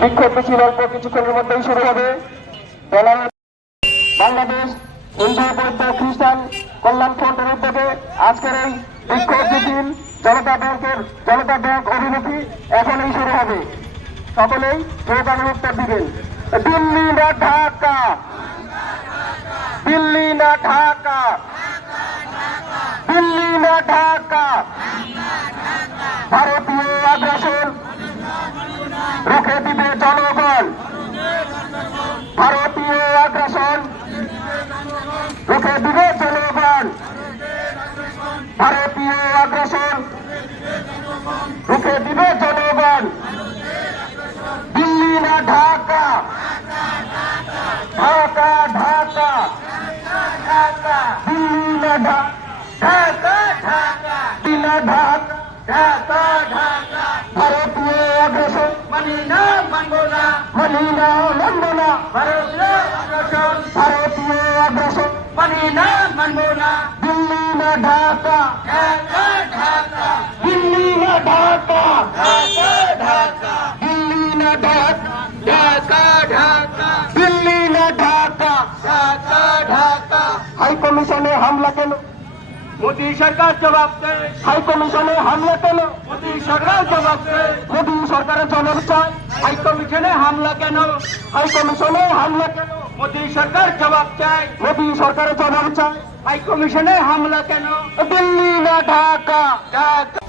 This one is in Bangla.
বিক্ষোভ মিছিল অল্প কিছুক্ষণের মধ্যেই শুরু হবে। বাংলাদেশ হিন্দু বৌদ্ধ খ্রিস্টান কল্যাণ ফ্রন্টের উদ্যোগে আজকের এই বিক্ষোভ মিছিল, জনতা ব্যাংকের জনতা ব্যাংক অভিমুখী এখনই শুরু হবে। সকলেই স্লোগানের উত্তর দিবেন। দিল্লি না ঢাকা। দিল্লি না ঢাকা দিল্লি না ঢাকা ভারতীয় আগ্রাসন রুখে দিবে জনগণ, ভারতীয় আগ্রাসন রুখে দিবে জনগণ, ভারতীয় আগ্রাসন রুখে দিবে জনগণ। দিল্লি না ঢাকা? ঢাকা ঢাকা। দিল্লি না ঢাকা ঢাকা। ঢাকা ঢাকা ঢাকা। ভারতীয় আগ্রাসন মানি না মানবো না মানি না মানব না ভারতীয় আগ্রাসন ভারতীয় আগ্রাসন মানি না মানবো না দিল্লি না ঢাকা ঢাকা ঢাকা দিল্লি না ঢাকা ঢাকা ঢাকা দিল্লি না ঢাকা ঢাকা ঢাকা দিল্লি না ঢাকা ঢাকা ঢাকা হাই কমিশনে হামলা কেন মোদী সরকার জবাব দে হাই কমিশনে হামলা কেন মোদী সরকার জবাব দে মোদী সরকারের জবাব হাই কমিশনে হামলা কেন? হাই কমিশনে হামলা কেন? মোদী সরকার জবাব চায়। মোদী সরকারের জবাব চায়। হাই কমিশনে হামলা কেন? দিল্লি না ঢাকা। ঢাকা।